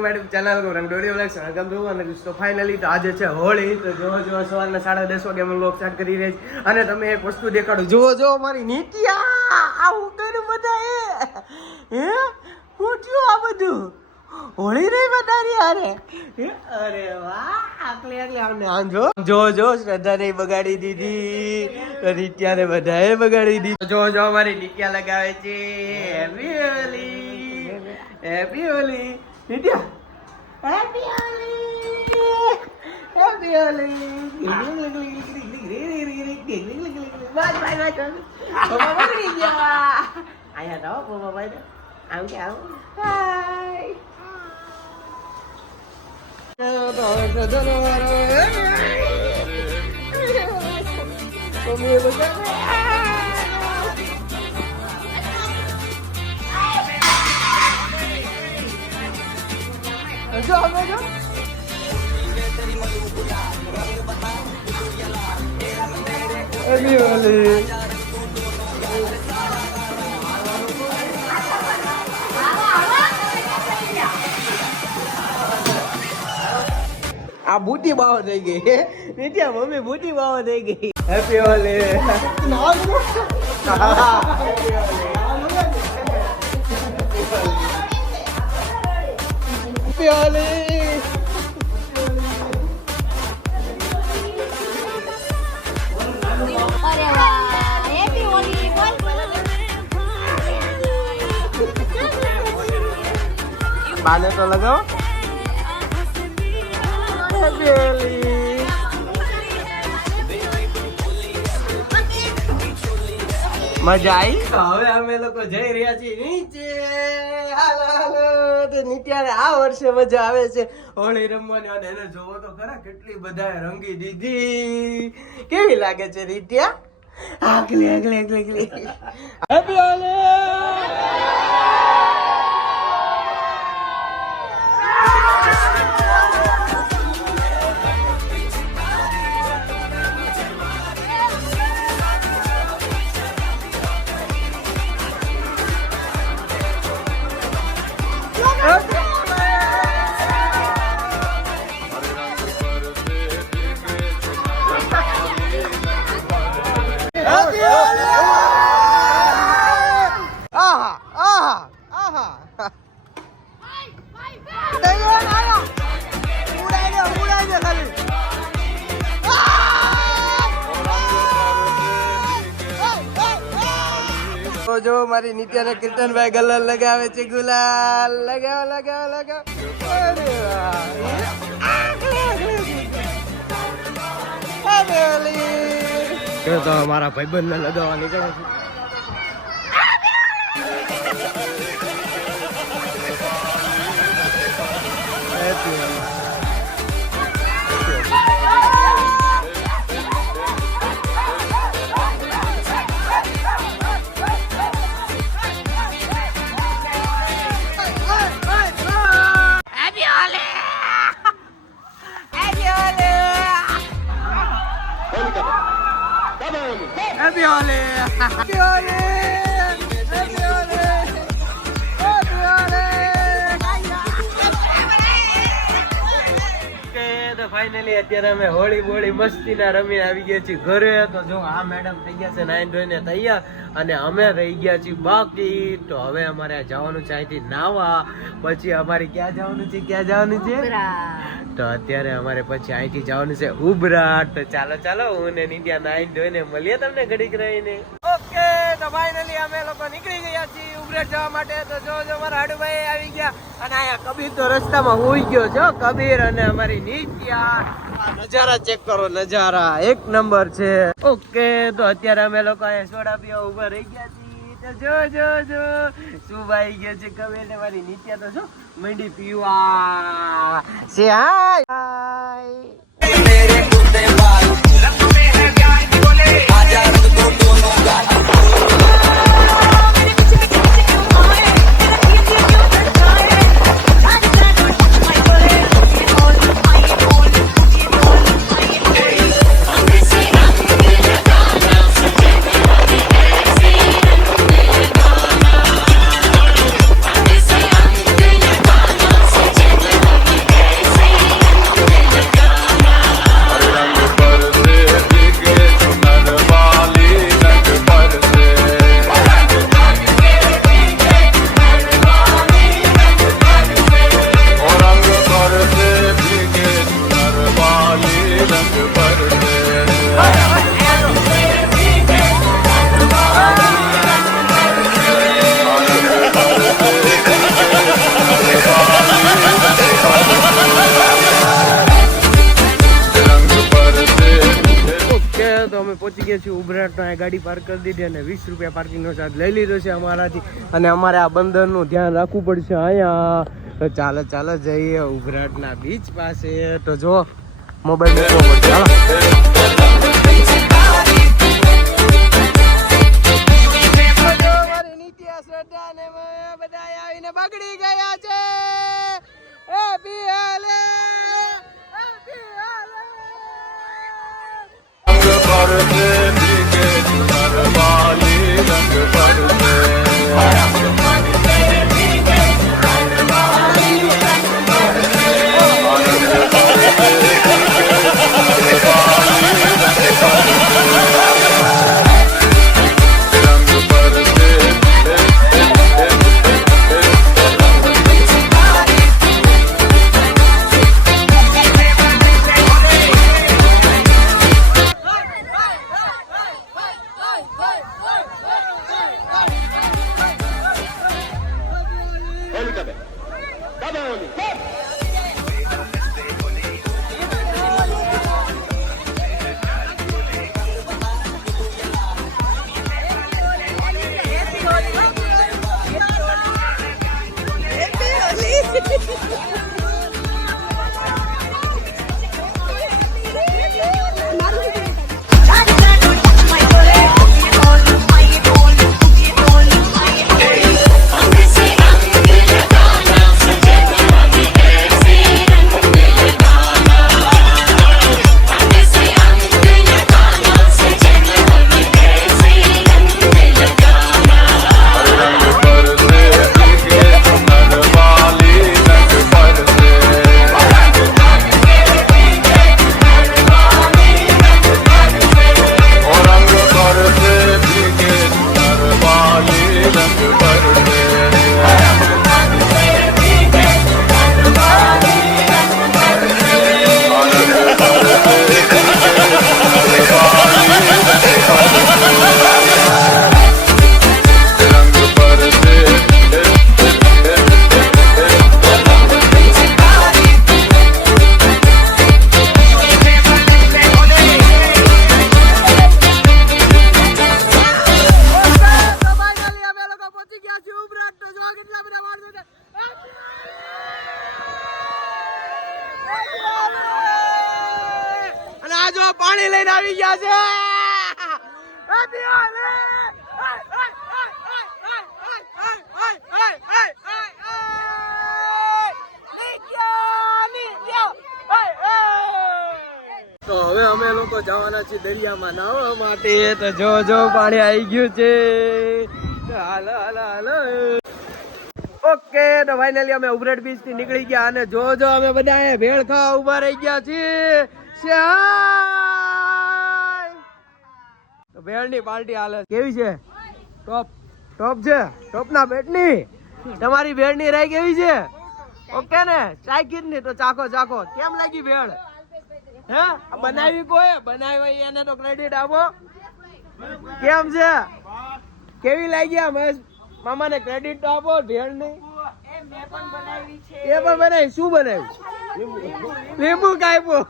To my channel કો રંગડોળી vlogs welcome to અને તો ફાઇનલી તો આજે છે હોળી તો જો સવારના 10:30 વાગે અમે વ્લોગ સ્ટાર્ટ કરી રહી છે અને તમે એક વસ્તુ દેખાડો જો મારી નીતિયા આવું કર્યું બધા હે હું થયું આ બધું હોળી રહી બધારી અરે વાહ આકલે આમને આમ જો શ્રદ્ધા ને બગાડી દીધી નિત્યાને બધાએ બગાડી દીધી જો મારી નિત્યા લગાવે છે હેપી હોલી નિત્યા હેપી હોલી આયા તો પોપા ભાઈ હાય આ બુટી બાવો થઈ ગઈ નિત્યા મમ્મી બુટી બાવો થઈ ગઈ હેપી હોલી હેપી હોલી અરે વાહ હેપી હોલી બાને તો લગાવો મજા આવી હવે અમે લોકો જઈ રહ્યા છીએ નીચે હાલો તો નિત્યાને આ વર્ષે મજા આવે છે હોળી રમવાની અને એને જોવો તો ખરા કેટલી બધા રંગી દીધી કેવી લાગે છે નિત્યા આગલી હેપી હોલી જો મારી નિત્યાને કીર્તનભાઈ ગલ્લા લગાવે છે ગુલાલ લગાવો અરે વાહ તો મારા ભાઈબંધને લગાવવા નીકળે છે Happy Holi! Happy Holi! Happy Holi! Happy Holi! તો ફાઇનલી અત્યારે અમે હોળી બોળી મસ્તીના રમીને આવી ગયા છીએ ઘરે તો જો આ મેડમ થઈ ગયા છે નાઈન ધોઈને તૈયાર અને અમે રહી ગયા છીએ બાકી તો હવે અમારે જવાનું છે અહીંથી નાવા પછી અમારે ક્યાં જવાનું છે તો અત્યારે અમારે પછી અહીંથી જવાનું છે ઉબરાટ તો ચાલો હું ને નિત્યા નાઈન ધોઈને મળીએ તમને ઘડીક રહીને ઓકે તો ફાઇનલી અમે લોકો નીકળી ગયા છીએ ઉબરાટ જવા માટે તો જો મારા હાડુભાઈ આવી ગયા અને અહીંયા કબીર તો રસ્તામાં હોઈ ગયો છો કબીર અને અમારી નિત્યા નજારા ચેક કરો નજારા એક નંબર છે ઓકે તો અત્યારે અમે લોકો અહીંયા સોડા પીવા ઉભા રહી ગયા છીએ જો શું ભાઈ ગયા છે કબીર ને મારી નિત્યા તો શું મંડી પીવા સે હાય મેરે કુત્તે બાલ લપ મે હે પ્યાર બોલે આજા રંગ દો દોનો ગાના પહોંચી ગયા છીએ ઉભરાટનો. આ ગાડી પાર્ક કરી દીધી અને 20 રૂપિયા પાર્કિંગનો ચાર્જ લઈ લીધો છે અમારાથી. અને અમારે આ બંદરનું ધ્યાન રાખવું પડશે અહીંયા. તો ચાલો ચાલો જઈએ ઉભરાટના બીચ પાસે. તો જો મોબાઈલ મૂકવો પડશે. ચાલો બધા આવીને બગડી ગયા છે. પાણી લઈને આવી ગયા છે. તો હવે અમે લોકો જવાના છીએ દરિયામાં નાહવા માટે. તો જો જો પાણી આવી ગયું છે. હાલો હાલો હાલો. ઓકે તો ફાઇનલી અમે ઉભરાટ બીચ થી નીકળી ગયા અને જો જો અમે બધા ભેળ ખાવા ઉભા રહી ગયા છીએ. ભેળની પાર્ટી હાલે. કેવી છે? ટોપ ટોપ છે. ટોપના બેટની તમારી ભેળની રાઈ કેવી છે? ઓકે ને? ચાખી ની તો ચાખો ચાખો. કેમ લાગી ભેળ? હે બનાવી કોઈ બનાવી એને તો ક્રેડિટ આપો. કેમ છે? કેવી લાગી? આ મહેશ મામાને ક્રેડિટ તો આપો ભેળ ની. એ પણ બનાવી. શું બનાવ્યું? લીંબુ કાપ્યો.